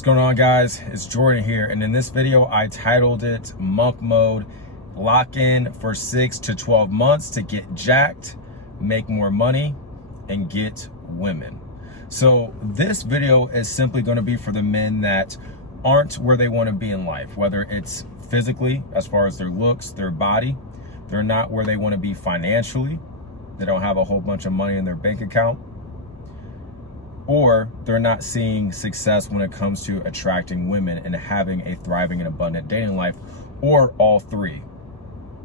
What's going on, guys? It's Jordan here, and in this video I titled it Monk Mode, Lock In for 6 to 12 months to get jacked, make more money, and get women. So this video is simply going to be for the men that aren't where they want to be in life, whether it's physically, as far as their looks, their body. They're not where they want to be financially. They don't have a whole bunch of money in their bank account. Or they're not seeing success when it comes to attracting women and having a thriving and abundant dating life, or all three,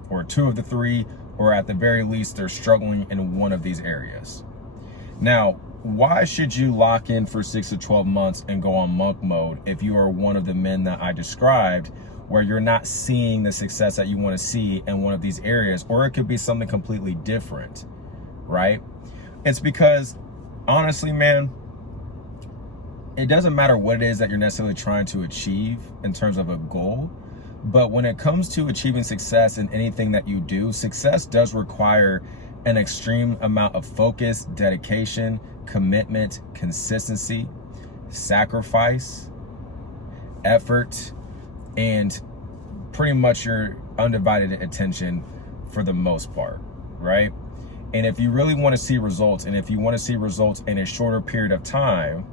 or two of the three, or at the very least, they're struggling in one of these areas. Now, why should you lock in for 6 to 12 months and go on monk mode if you are one of the men that I described, where you're not seeing the success that you want to see in one of these areas? Or it could be something completely different, right? It's because, honestly, man, it doesn't matter what it is that you're necessarily trying to achieve in terms of a goal, but when it comes to achieving success in anything that you do, success does require an extreme amount of focus, dedication, commitment, consistency, sacrifice, effort, and pretty much your undivided attention for the most part, right? And if you really want to see results, and if you want to see results in a shorter period of time,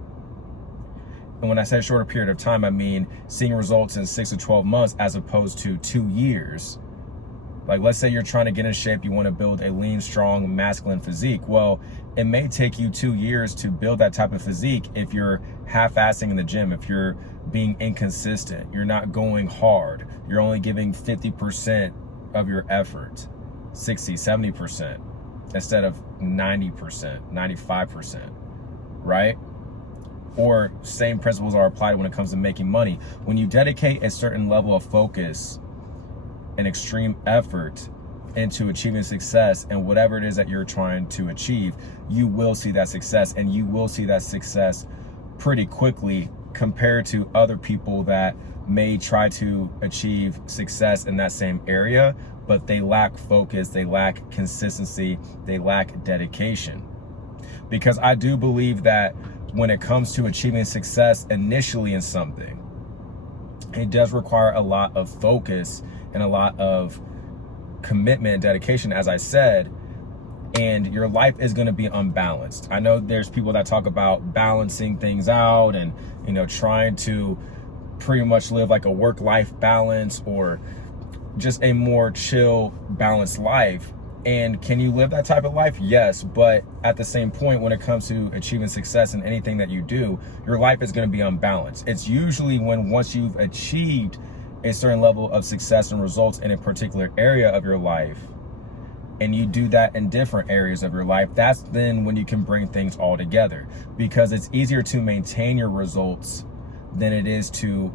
and when I say shorter period of time, I mean seeing results in 6 to 12 months as opposed to 2 years. Like, let's say you're trying to get in shape, you want to build a lean, strong, masculine physique. Well, it may take you 2 years to build that type of physique if you're half-assing in the gym, if you're being inconsistent, you're not going hard, you're only giving 50% of your effort, 60, 70%, instead of 90%, 95%, right? Or same principles are applied when it comes to making money. When you dedicate a certain level of focus and extreme effort into achieving success and whatever it is that you're trying to achieve, you will see that success, and you will see that success pretty quickly compared to other people that may try to achieve success in that same area, but they lack focus, they lack consistency, they lack dedication. Because I do believe that when it comes to achieving success initially in something, it does require a lot of focus and a lot of commitment and dedication, as I said, and your life is going to be unbalanced. I know there's people that talk about balancing things out and, you know, trying to pretty much live like a work-life balance or just a more chill, balanced life. And can you live that type of life? Yes, but at the same point, when it comes to achieving success in anything that you do, your life is going to be unbalanced. It's usually when once you've achieved a certain level of success and results in a particular area of your life, and you do that in different areas of your life, that's then when you can bring things all together, because it's easier to maintain your results than it is to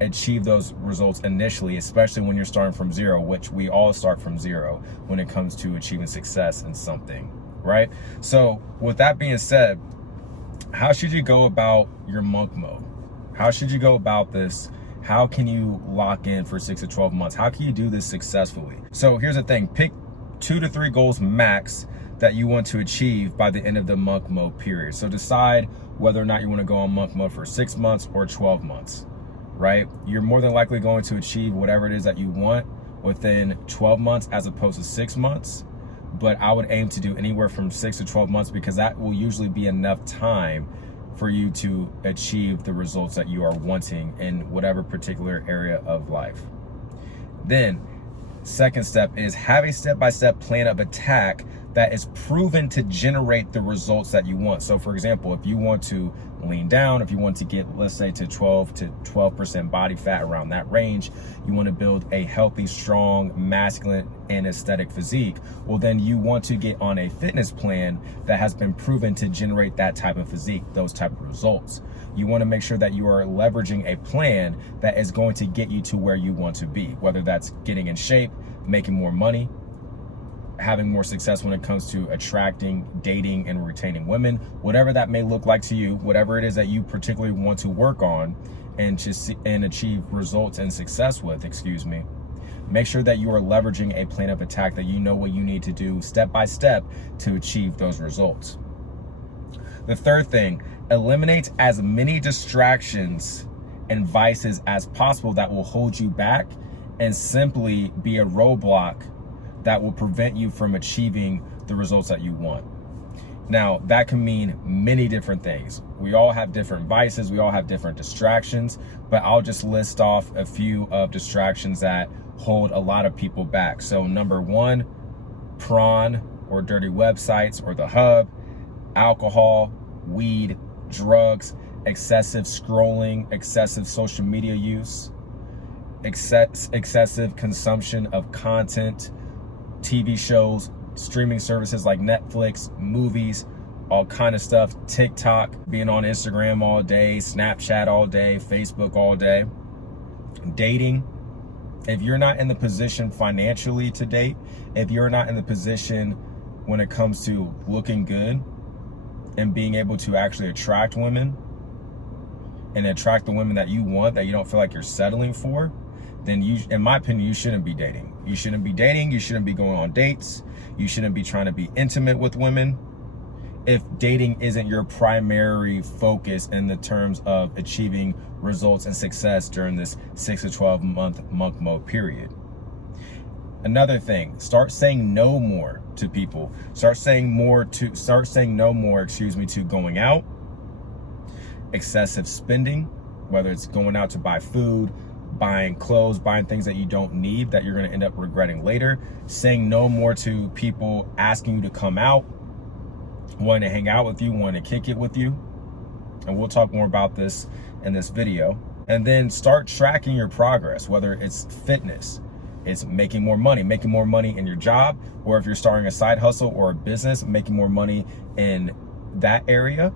achieve those results initially, especially when you're starting from zero, which we all start from zero when it comes to achieving success in something, right? So with that being said, how should you go about your monk mode? How should you go about this? How can you lock in for 6 to 12 months? How can you do this successfully? So here's the thing, pick 2 to 3 goals max that you want to achieve by the end of the monk mode period. So decide whether or not you want to go on monk mode for 6 months or 12 months. Right? You're more than likely going to achieve whatever it is that you want within 12 months as opposed to 6 months. But I would aim to do anywhere from 6 to 12 months, because that will usually be enough time for you to achieve the results that you are wanting in whatever particular area of life. Then, second step is have a step-by-step plan of attack that is proven to generate the results that you want. So for example, if you want to lean down, if you want to get, let's say, to 12% body fat, around that range, you want to build a healthy, strong, masculine, and aesthetic physique, well, then you want to get on a fitness plan that has been proven to generate that type of physique, those type of results. You want to make sure that you are leveraging a plan that is going to get you to where you want to be, whether that's getting in shape, making more money, having more success when it comes to attracting, dating, and retaining women, whatever that may look like to you, whatever it is that you particularly want to work on and achieve results and success with, make sure that you are leveraging a plan of attack, that you know what you need to do step by step to achieve those results. The third thing, eliminate as many distractions and vices as possible that will hold you back and simply be a roadblock that will prevent you from achieving the results that you want. Now, that can mean many different things. We all have different vices, we all have different distractions, but I'll just list off a few of distractions that hold a lot of people back. So number one, prawn or dirty websites or the hub, alcohol, weed, drugs, excessive scrolling, excessive social media use, excessive consumption of content, TV shows, streaming services like Netflix, movies, all kind of stuff, TikTok, being on Instagram all day, Snapchat all day, Facebook all day. Dating, if you're not in the position financially to date, if you're not in the position when it comes to looking good and being able to actually attract women and attract the women that you want, that you don't feel like you're settling for, then you, in my opinion, you shouldn't be dating. You shouldn't be dating. You shouldn't be going on dates. You shouldn't be trying to be intimate with women if dating isn't your primary focus in the terms of achieving results and success during this 6 to 12 month monk mode period. Another thing, start saying no more to people. Start saying no more to going out, excessive spending, whether it's going out to buy food, buying clothes, buying things that you don't need that you're going to end up regretting later, saying no more to people asking you to come out, wanting to hang out with you, wanting to kick it with you. And we'll talk more about this in this video. And then start tracking your progress, whether it's fitness, it's making more money in your job, or if you're starting a side hustle or a business, making more money in that area.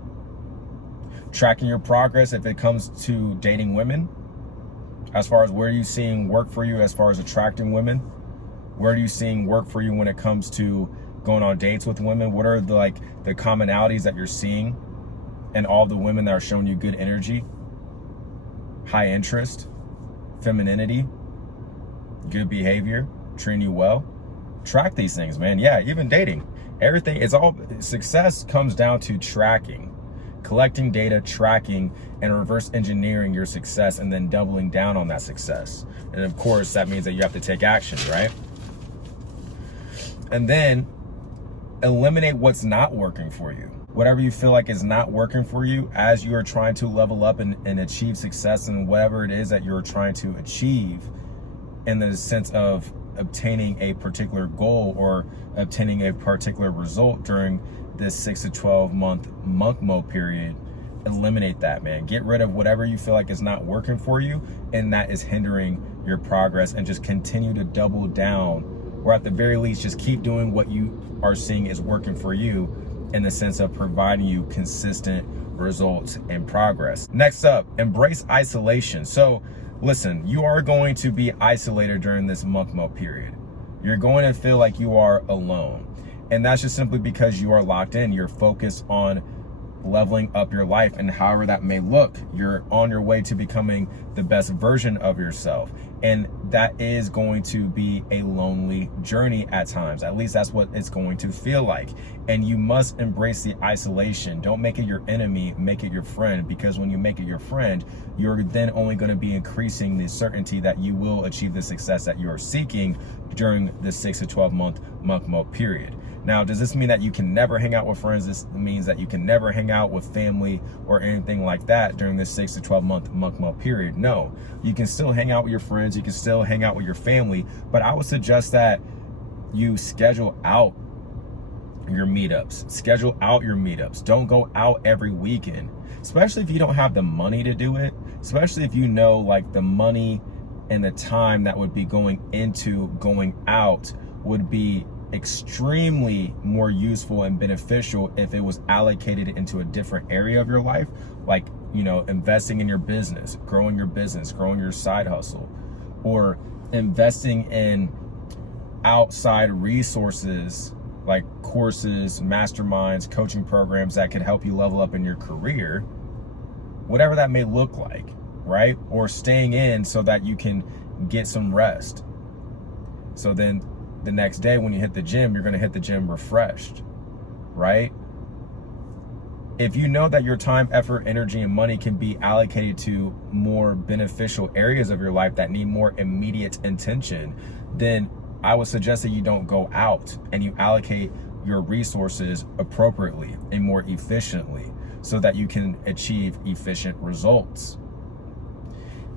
Tracking your progress if it comes to dating women, as far as where are you seeing work for you as far as attracting women? Where are you seeing work for you when it comes to going on dates with women? What are the commonalities that you're seeing in all the women that are showing you good energy, high interest, femininity, good behavior, treating you well? Track these things, man. Yeah, even dating. Everything is all, success comes down to tracking. Collecting data, tracking, and reverse engineering your success and then doubling down on that success. And of course, that means that you have to take action, right? And then eliminate what's not working for you. Whatever you feel like is not working for you as you are trying to level up and achieve success in whatever it is that you're trying to achieve in the sense of obtaining a particular goal or obtaining a particular result during this 6 to 12 month monk mode period. Eliminate that, man. Get rid of whatever you feel like is not working for you and that is hindering your progress, and just continue to double down, or at the very least just keep doing what you are seeing is working for you in the sense of providing you consistent results and progress. Next up, embrace isolation. So listen, you are going to be isolated during this monk mode period. You're going to feel like you are alone. And that's just simply because you are locked in. You're focused on leveling up your life, and however that may look, you're on your way to becoming the best version of yourself. And that is going to be a lonely journey at times. At least that's what it's going to feel like. And you must embrace the isolation. Don't make it your enemy, make it your friend, because when you make it your friend, you're then only going to be increasing the certainty that you will achieve the success that you are seeking during the 6 to 12 month monk mode period. Now, does this mean that you can never hang out with friends? This means that you can never hang out with family or anything like that during this 6 to 12 month monk mode period. No, you can still hang out with your friends. You can still hang out with your family, but I would suggest that you schedule out your meetups. Schedule out your meetups. Don't go out every weekend, especially if you don't have the money to do it, especially if you know like the money and the time that would be going into going out would be extremely more useful and beneficial if it was allocated into a different area of your life, like, you know, investing in your business, growing your side hustle, or investing in outside resources like courses, masterminds, coaching programs that could help you level up in your career, whatever that may look like, right? Or staying in so that you can get some rest. So then the next day when you hit the gym, you're going to hit the gym refreshed, right? If you know that your time, effort, energy, and money can be allocated to more beneficial areas of your life that need more immediate attention, then I would suggest that you don't go out and you allocate your resources appropriately and more efficiently so that you can achieve efficient results.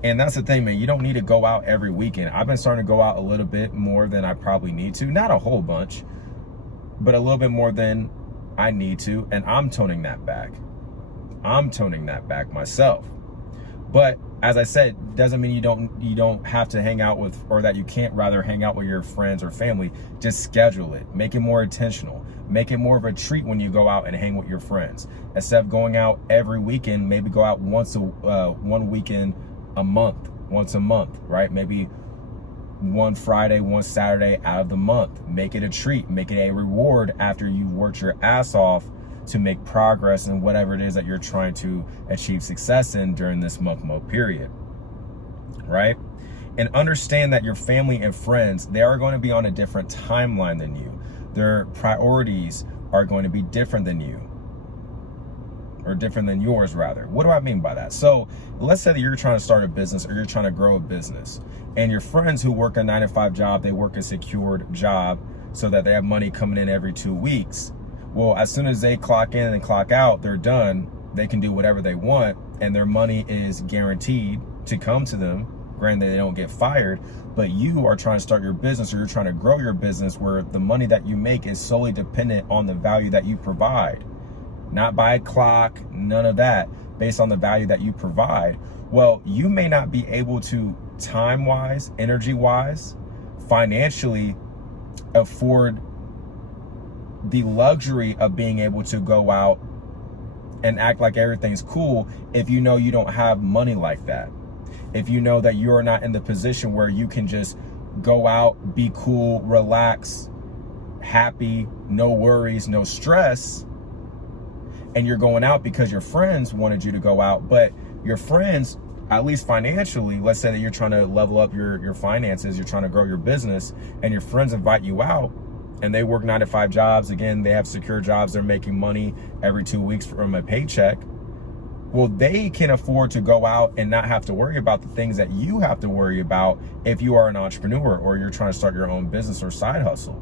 And that's the thing, man. You don't need to go out every weekend. I've been starting to go out a little bit more than I probably need to. Not a whole bunch, but a little bit more than I need to. And I'm toning that back. I'm toning that back myself. But as I said, doesn't mean you don't have to hang out with, or that you can't rather hang out with your friends or family. Just schedule it. Make it more intentional. Make it more of a treat when you go out and hang with your friends. Instead of going out every weekend, maybe go out one weekend once a month, right? Maybe one Friday, one Saturday out of the month. Make it a treat. Make it a reward after you've worked your ass off to make progress in whatever it is that you're trying to achieve success in during this month period, right? And understand that your family and friends, they are going to be on a different timeline than you. Their priorities are going to be different than you, or different than yours rather. What do I mean by that? So let's say that you're trying to start a business or you're trying to grow a business, and your friends who work a 9-to-5 job, they work a secured job so that they have money coming in every 2 weeks. Well, as soon as they clock in and clock out, they're done. They can do whatever they want, and their money is guaranteed to come to them. Granted, they don't get fired, but you are trying to start your business, or you're trying to grow your business where the money that you make is solely dependent on the value that you provide. Not by a clock, none of that, based on the value that you provide. Well, you may not be able to time-wise, energy-wise, financially afford the luxury of being able to go out and act like everything's cool if you know you don't have money like that. If you know that you're not in the position where you can just go out, be cool, relax, happy, no worries, no stress, and you're going out because your friends wanted you to go out, but your friends, at least financially, let's say that you're trying to level up your finances, you're trying to grow your business, and your friends invite you out, and they work 9-to-5 jobs. Again, they have secure jobs. They're making money every 2 weeks from a paycheck. Well, they can afford to go out and not have to worry about the things that you have to worry about if you are an entrepreneur or you're trying to start your own business or side hustle,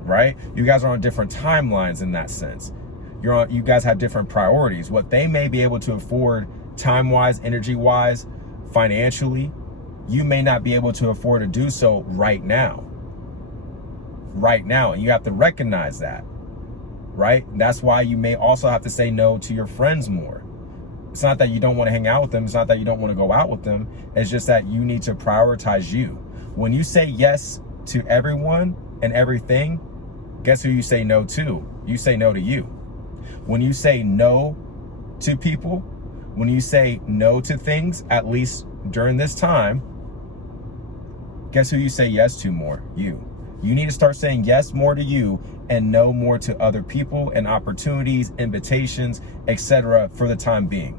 right? You guys are on different timelines in that sense. You guys have different priorities. What they may be able to afford time-wise, energy-wise, financially, you may not be able to afford to do so right now. And you have to recognize that, right? That's why you may also have to say no to your friends more. It's not that you don't want to hang out with them. It's not that you don't want to go out with them. It's just that you need to prioritize you. When you say yes to everyone and everything, guess who you say no to? You say no to you. When you say no to people, when you say no to things, at least during this time, guess who you say yes to more? You. You need to start saying yes more to you and no more to other people and opportunities, invitations, etc. for the time being.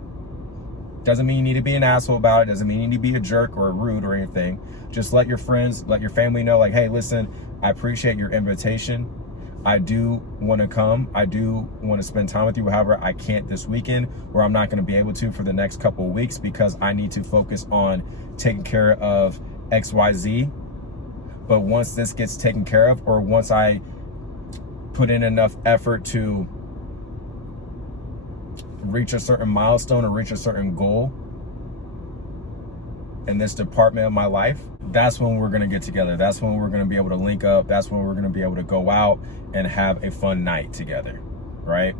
Doesn't mean you need to be an asshole about it. Doesn't mean you need to be a jerk or rude or anything. Just let your friends, let your family know, like, hey, listen, I appreciate your invitation. I do want to come. I do want to spend time with you. However, I can't this weekend, or I'm not going to be able to for the next couple of weeks because I need to focus on taking care of XYZ. But once this gets taken care of, or once I put in enough effort to reach a certain milestone or reach a certain goal in this department of my life, that's when we're going to get together. That's when we're going to be able to link up. That's when we're going to be able to go out and have a fun night together, right?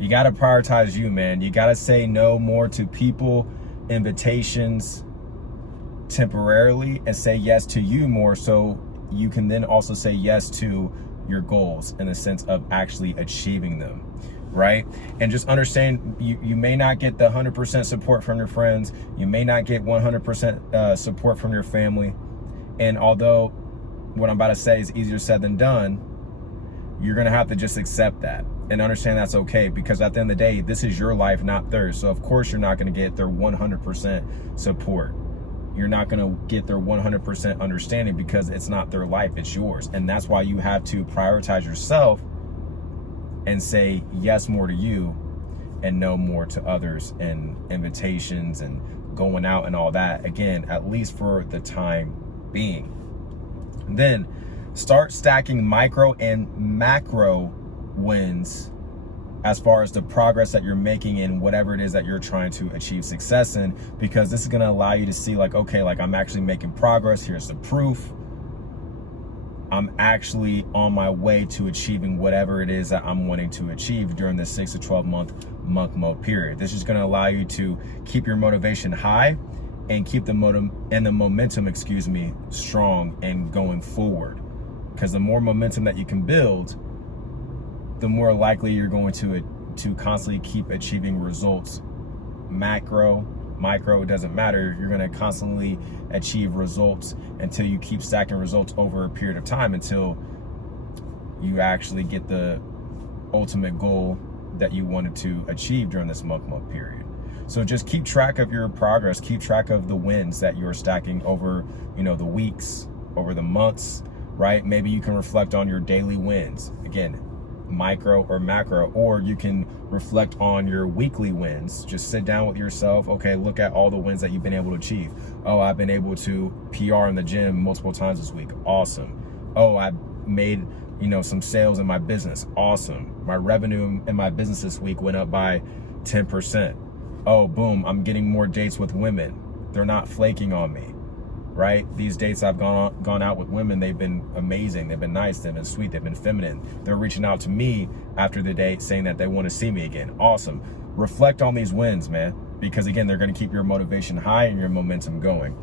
You got to prioritize you, man. You got to say no more to people, invitations, temporarily, and say yes to you more, so you can then also say yes to your goals in the sense of actually achieving them, right? And just understand, you may not get the 100% support from your friends. You may not get 100% support from your family. And although what I'm about to say is easier said than done, you're going to have to just accept that and understand that's okay, because at the end of the day, this is your life, not theirs. So of course you're not going to get their 100% support. You're not going to get their 100% understanding because it's not their life, it's yours. And that's why you have to prioritize yourself and say yes more to you and no more to others, and invitations and going out and all that, again, at least for the time being. Then start stacking micro and macro wins as far as the progress that you're making in whatever it is that you're trying to achieve success in, because this is going to allow you to see like, okay, like I'm actually making progress. Here's the proof. I'm actually on my way to achieving whatever it is that I'm wanting to achieve during this 6 to 12 month monk mode period. This is going to allow you to keep your motivation high and keep the momentum, strong and going forward. Because the more momentum that you can build, the more likely you're going to constantly keep achieving results. Macro, micro, it doesn't matter. You're going to constantly achieve results until you keep stacking results over a period of time, until you actually get the ultimate goal that you wanted to achieve during this monk mode period. So just keep track of your progress, keep track of the wins that you're stacking over, the weeks, over the months, right? Maybe you can reflect on your daily wins. Again, micro or macro, or you can reflect on your weekly wins. Just sit down with yourself. Okay, look at all the wins that you've been able to achieve. Oh, I've been able to PR in the gym multiple times this week. Awesome. Oh, I made, some sales in my business. Awesome. My revenue in my business this week went up by 10%. Oh, boom, I'm getting more dates with women. They're not flaking on me. Right? These dates I've gone out with women, they've been amazing. They've been nice. They've been sweet. They've been feminine. They're reaching out to me after the date saying that they want to see me again. Awesome. Reflect on these wins, man, because again, they're going to keep your motivation high and your momentum going.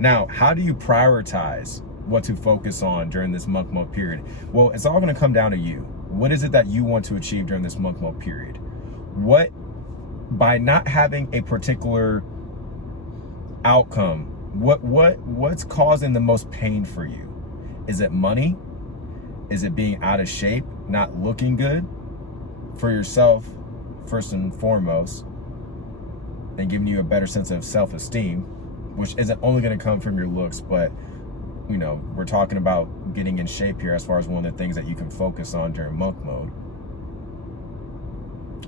Now, how do you prioritize what to focus on during this monk mode period? Well, it's all going to come down to you. What is it that you want to achieve during this monk mode period? By not having a particular outcome, what's causing the most pain for you? Is it money? Is it being out of shape, not looking good for yourself first and foremost, and giving you a better sense of self-esteem, which isn't only going to come from your looks, but we're talking about getting in shape here as far as one of the things that you can focus on during monk mode.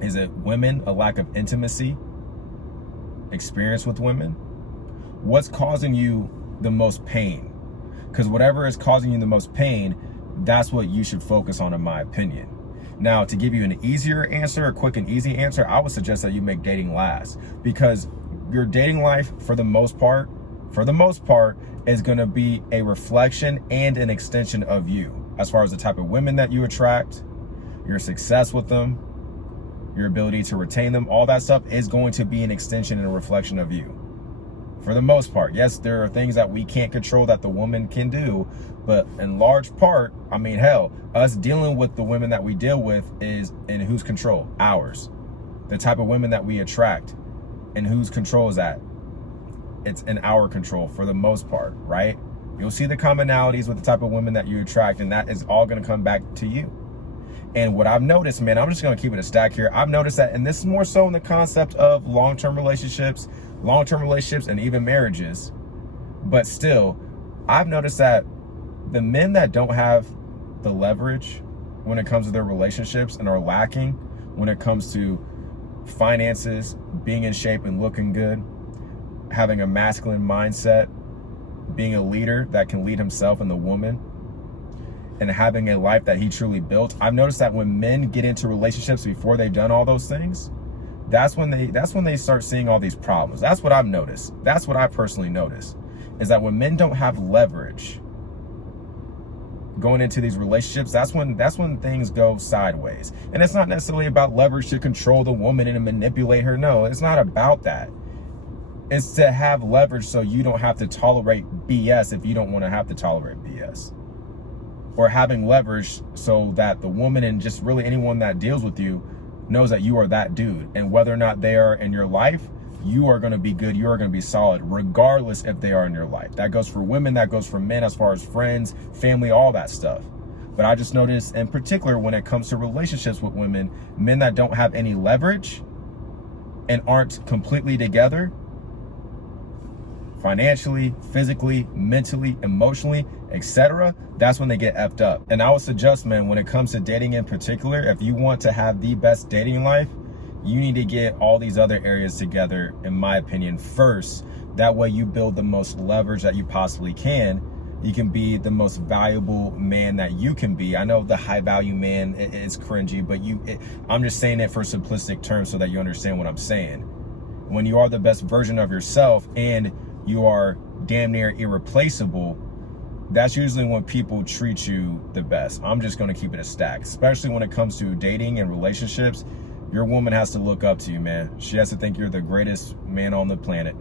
Is it women, a lack of intimacy, experience with women? What's causing you the most pain? Because whatever is causing you the most pain, that's what you should focus on, in my opinion. Now, to give you an easier answer, a quick and easy answer, I would suggest that you make dating last, because your dating life, for the most part, is going to be a reflection and an extension of you, as far as the type of women that you attract, your success with them, your ability to retain them. All that stuff is going to be an extension and a reflection of you. For the most part, yes, there are things that we can't control that the woman can do, but in large part, hell, us dealing with the women that we deal with is in whose control? Ours. The type of women that we attract, and whose control is that? It's in our control for the most part, right? You'll see the commonalities with the type of women that you attract, and that is all going to come back to you. And what I've noticed, man, I'm just going to keep it a stack here. I've noticed that, and this is more so in the concept of long-term relationships and even marriages, but still, I've noticed that the men that don't have the leverage when it comes to their relationships and are lacking when it comes to finances, being in shape and looking good, having a masculine mindset, being a leader that can lead himself and the woman, and having a life that he truly built. I've noticed that when men get into relationships before they've done all those things, that's when they start seeing all these problems. That's what I've noticed. That's what I personally noticed, is that when men don't have leverage going into these relationships, that's when things go sideways. And it's not necessarily about leverage to control the woman and to manipulate her. No, it's not about that. It's to have leverage so you don't have to tolerate BS if you don't want to have to tolerate BS. Or having leverage so that the woman and just really anyone that deals with you knows that you are that dude. And whether or not they are in your life, you are going to be good. You are going to be solid, regardless if they are in your life. That goes for women. That goes for men, as far as friends, family, all that stuff. But I just noticed in particular when it comes to relationships with women, men that don't have any leverage and aren't completely together, financially, physically, mentally, emotionally, etc., that's when they get effed up. And I would suggest, man, when it comes to dating in particular, if you want to have the best dating life, you need to get all these other areas together, in my opinion, first. That way you build the most leverage that you possibly can. You can be the most valuable man that you can be. I know the high value man is cringy, but I'm just saying it for simplistic terms so that you understand what I'm saying. When you are the best version of yourself and you are damn near irreplaceable, that's usually when people treat you the best. I'm just going to keep it a stack, especially when it comes to dating and relationships. Your woman has to look up to you, man. She has to think you're the greatest man on the planet.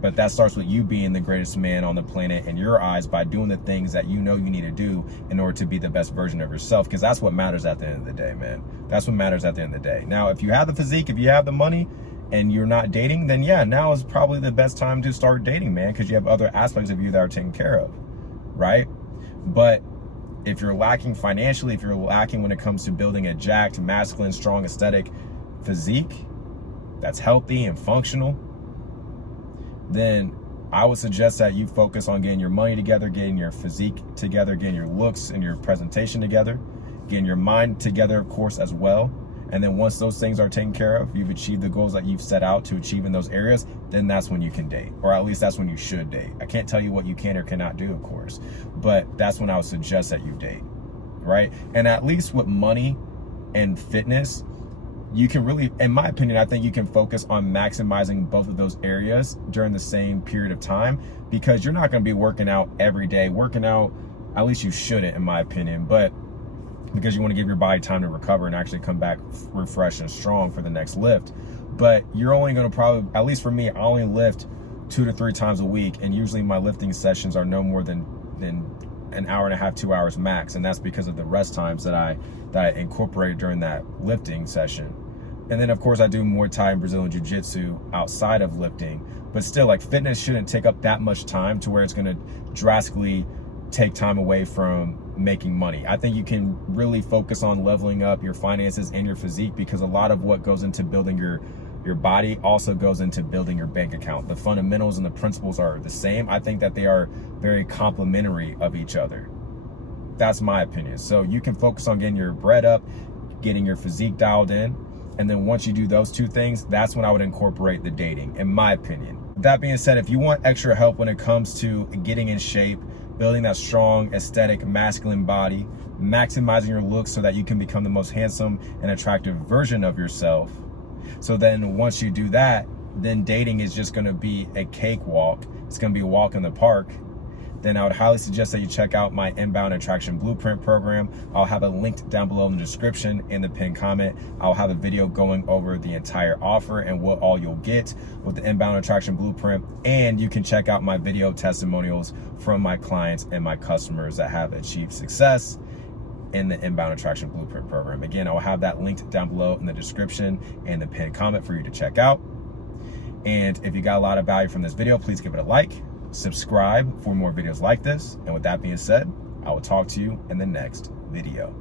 But that starts with you being the greatest man on the planet in your eyes by doing the things that you know you need to do in order to be the best version of yourself, because that's what matters at the end of the day, man. That's what matters at the end of the day. Now, if you have the physique, if you have the money, and you're not dating, then yeah, now is probably the best time to start dating, man, because you have other aspects of you that are taken care of, right? But if you're lacking financially, if you're lacking when it comes to building a jacked, masculine, strong, aesthetic physique that's healthy and functional, then I would suggest that you focus on getting your money together, getting your physique together, getting your looks and your presentation together, getting your mind together, of course, as well. And then once those things are taken care of, you've achieved the goals that you've set out to achieve in those areas, then that's when you can date, or at least that's when you should date. I can't tell you what you can or cannot do, of course, but that's when I would suggest that you date, right? And at least with money and fitness, you can really, in my opinion, I think you can focus on maximizing both of those areas during the same period of time, because you're not going to be working out every day. Working out, at least you shouldn't, in my opinion, but because you want to give your body time to recover and actually come back refreshed and strong for the next lift. But you're only going to probably, at least for me, I only lift 2 to 3 times a week, and usually my lifting sessions are no more than an hour and a half, 2 hours max, and that's because of the rest times that I incorporate during that lifting session. And then of course I do Muay Thai and Brazilian Jiu-Jitsu outside of lifting, but still, like, fitness shouldn't take up that much time to where it's going to drastically take time away from making money. I think you can really focus on leveling up your finances and your physique, because a lot of what goes into building your body also goes into building your bank account. The fundamentals and the principles are the same. I think that they are very complementary of each other. That's my opinion. So you can focus on getting your bread up, getting your physique dialed in, and then once you do those two things, that's when I would incorporate the dating, in my opinion. That being said, if you want extra help when it comes to getting in shape, building that strong, aesthetic, masculine body, maximizing your looks so that you can become the most handsome and attractive version of yourself. So then once you do that, then dating is just gonna be a cakewalk. It's gonna be a walk in the park. Then I would highly suggest that you check out my Inbound Attraction Blueprint program. I'll have it linked down below in the description, in the pinned comment. I'll have a video going over the entire offer and what all you'll get with the Inbound Attraction Blueprint. And you can check out my video testimonials from my clients and my customers that have achieved success in the Inbound Attraction Blueprint program. Again, I'll have that linked down below in the description and the pinned comment for you to check out. And if you got a lot of value from this video, please give it a like. Subscribe for more videos like this. And with that being said, I will talk to you in the next video.